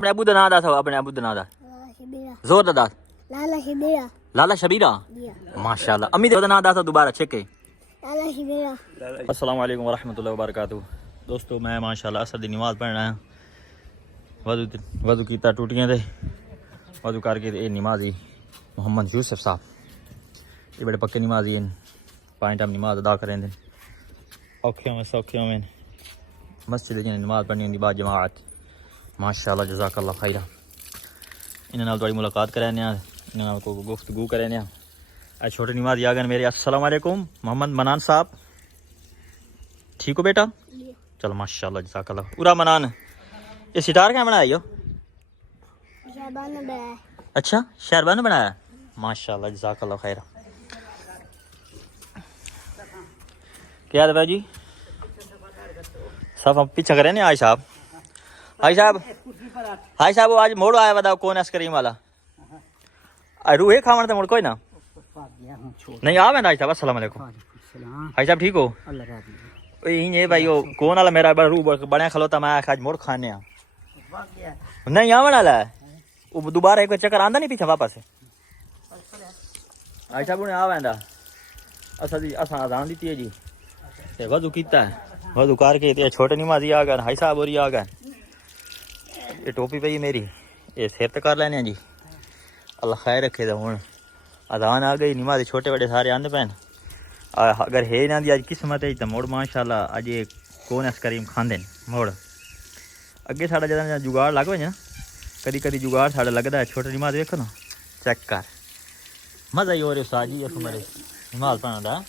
अपने अबू दा नाम दस अपने अबू दा नाम दस जोर दा दस लाला शबीरा लाला शबीरा माशाल्लाह अम्मी दा नाम दस दोबारा छके लाला शबीरा अस्सलाम वालेकुम वरहमतुल्लाहि वबरकातुहू दोस्तों मैं माशाल्लाह असर दी नमाज पढ़ना है वजू कीता टूटियां ते वजू करके ये नमाजी मोहम्मद यूसुफ साहब ये बड़े पक्के नमाजी हैं 5 टाइम नमाज अदा करें औखे में सौखे में मस्जिद जी नमाज पढ़नी होंगी बाद जमात माशाल्लाह जज़ाकल्लाह खैरा इन्हां नाल थोड़ी मुलाकात कराने इन्हां नाल को गुफ्तगू कराने आज छोटे नमाजी आ गए मेरे अस्सलाम वालेकुम मोहम्मद मनान साहब ठीक हो बेटा चलो माशाल्लाह जज़ाकल्लाह पूरा मनान ये सितार क्या बनाया शहबान ने बनाया अच्छा शहरबान ने बनाया माशाल्लाह जज़ाकल्लाह खैरा क्या है जी सब हम पीछे करें नहीं आज साहब आज मोड़ आया बताओ कौन है करीम वाला रूहे खावन तो मुड़ कोई ना नहीं आ मैं साहब अस्सलाम वालेकुम भाई साहब ठीक हो ये भाई वो कौन वाला मेरा बड़ा रू बने खलोता मैं आज मोड़ खाने नहीं आवन वाला है वो दोबारा एक चक्कर आंदा नहीं पीछे वापस भाई साहब ने आ वैंदा असा जी असा आजान दी है जी वजू कीता है वजू करके छोटे नमाजी आ गए भाई साहब और आ गए ये टोपी पई मेरी ये सिर ते कर लेने जी अल्लाह खैर रखे तो हूँ अजान आ गई नमाज छोटे बड़े सारे आंदे पैन अगर है ना दी अज किस्मत है तो मुड़ माशाल्लाह अज ये कौन एस करीम खांदे मुड़ अगे साढ़ा जरा जुगाड़ लग ना कदी कदी जुगाड़ साढ़ा लगता है छोटे नमाज देखो ना चेक कर मज़ा ही हो रहा उस्ताद जी मेरे नमाज पढ़ने का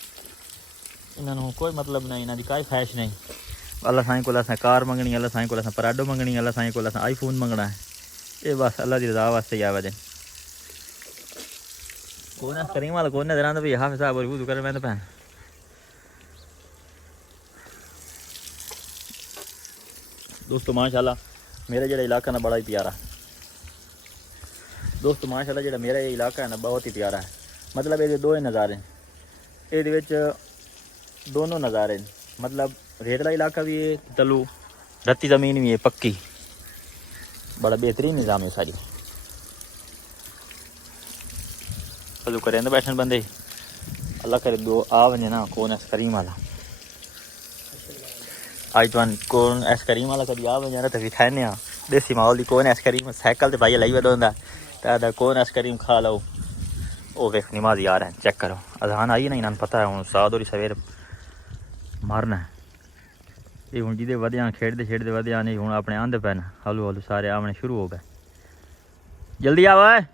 इन्होंने कोई मतलब नहीं इन्होंने कोई ख्वाहिश नहीं अल्लाह साईं को कार मंगनी अल्लाह साईं को पराडो मंगनी अल्लाह साईं को आईफोन मंगना है ये बस अल्लाह की रजा वास्ते ही आवे दिन कौन है करीम वाला कौन नजर आंदा भाई हाफिज़ साहब और वुज़ू कर मैं तो पैन दोस्तों माशाल्लाह मेरा जो इलाका ना बड़ा ही प्यारा दोस्तों माशाल्लाह जो मेरा ये इलाका है ना बहुत ही प्यारा है मतलब ये दो नज़ारे ये दोनों नज़ारे मतलब रेतला इलाका भी है तलू रत्ती ज़मीन भी है पक्की बड़ा बेहतरीन निज़ाम है सारी वजू करें बैठन बंदे अल्लाह करे दो आ वने ना कौन एस करीम वाला आज तुम कौन एस करीम वाला कभी आ वने ना तो दिखाने देसी माहौल की कौन एस करीम साइकिल से भाई लाई वह होंगे कौन एस करीम खा लो वो वेख नमाजी आ रहे हैं चेक करो अजान आई ना इन्होंने पता है हूँ साद और सवेर मारना है ये हूँ जिदे वध्या खेडते वध्या नहीं हूँ अपने आंदे पैन हलू हलू सारे आने शुरू हो गए जल्दी आवा है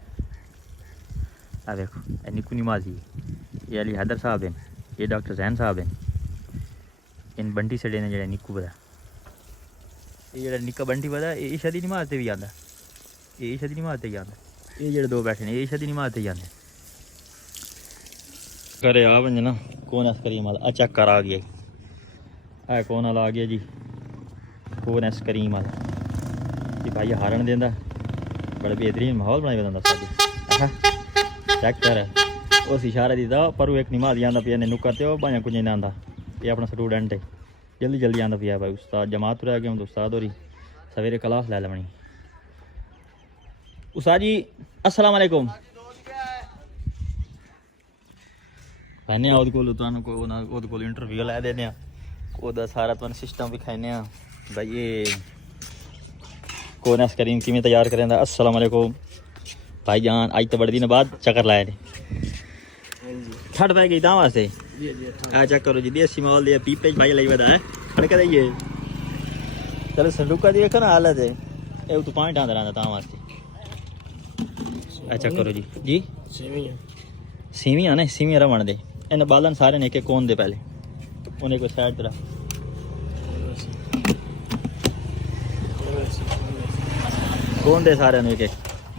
आ देखो ये निक्कू नमाजी ये अली हैदर साहब हैं ये डॉक्टर जैन साहब हैं इन बंटी सड़े ने जो निक्कू पता ये जो निक्का बंटी पता ये ईशा दी नमाज से भी आता ये ईशा दी नमाज से ही आता ये जो दो बैठे ने ये ईशा दी नमाज से ही आते करे आ बंज ना कौन एस करीम वाला चेक कर आ गया है कौन वाला आ गया जी कौन एस करीम वाला जी भाई हारन देंदा बड़ा बेहतरीन माहौल बनाई देंदा चेक कर उस इशारा दीदा पर एक नमाज आंदा पिया ने नुक्कर हो भाई कुछ नहीं आंदा ये अपना स्टूडेंट है जल्दी जल्दी आंदा पिया भाई उस्ताद जमात रह गया तो उस्ताद होरी सवेरे क्लास लै लवनी उस्ताद जी अस्सलाम वालेकुम कहने को इंटरव्यू लै देने सारा तुम सिस्टम भी खाने भाई ये कौन एस करीम किमें तैयार करें अस्सलाम वालेकुम भाई जान आज तो बड़े दिन बाद चक्कर लाए ने ठंड पै गई वास्ते आ चेक करो जी देसी माहौल दे पीपे भाई लाई बता है खड़के दे चलो संडूका दी देखो ना हालत है ये तो पानी डांदा रहता वास्ते चेक करो जी जी सीवियां ने सीवियां रवन दे इन बालन सारे ने के कौन दे पहले उन्हें को साइड तरह कौन दे सारे ने के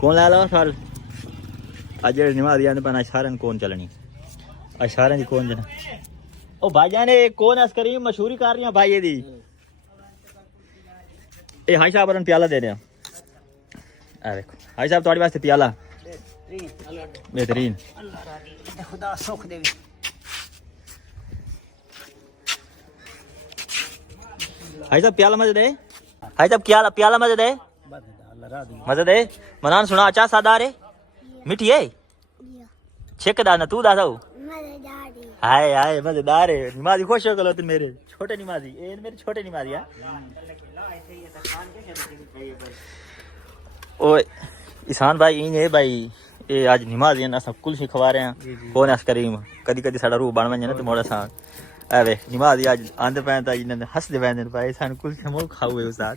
कौन ला लो साल अज जो नमाज आने पैना सारे कौन चलनी आज सारे की कौन जना ओ भाई जान कौन एस करीम मशहूरी कर रही भाई दी ये हाई साहब प्याला दे रहे देखो हाई साहब थोड़े वास्ते प्याला बेहतरीन खुदा सुख दे भाई साहब प्याला मजे दे भाई साहब क्या प्याला मजे दे मजा दे मनान सुना अच्छा सादा रे मिठी है दिया छेकदार ना तू दादा मजेदार है हाय हाय मजेदार है नमाजी खुश हो गलो तुम मेरे छोटे नमाजी ए मेरे छोटे नमाजी है ओए ईशान भाई इन है भाई ये आज नमाज है ना सब कुल सिखवा रहे हैं कौन अस करीम कदी कदी साडा रूह बन वने ना तो मोड़ा सा अरे नमाज आज आंदे पैन ता इन्ने हंस दे पैन भाई सान कुल से मोल खाओ उस्ताद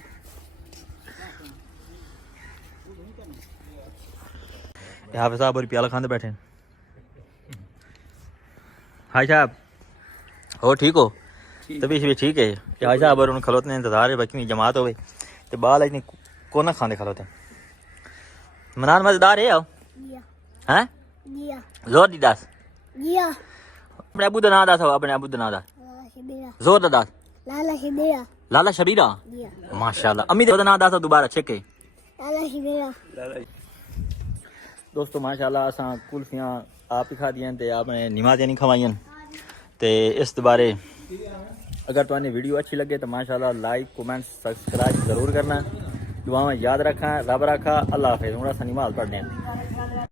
यहाँ पे साहब और प्याला खाने बैठे हैं। हाय साहब हो ठीक हो तभी भी ठीक है हाय साहब और उन खलोते इंतजार है बाकी जमात हो गई तो बाल इतनी कोना खाने खलोते मनान मजेदार है आओ दिया हैं दिया जोर दी दास दिया अपने अबू दा नाम दास हो अपने अबू दा नाम दा लाला शिबिरा जोर दा दास लाला शिबिरा लाला शबीरा दिया माशाल्लाह अम्मी दा नाम दास दोबारा छके लाला शिबिरा दोस्तों माशाल्लाह असा कुल्फियां आप ही खा दियां ते आपने नमाज़ें नहीं खवाइयां ते इस बारे अगर तुमने वीडियो अच्छी लगे तो माशाल्लाह लाइक कमेंट सब्सक्राइब जरूर करना दुआएं याद रखा रब रखा अल्लाह हाफिज़। नमाज़ पढ़ने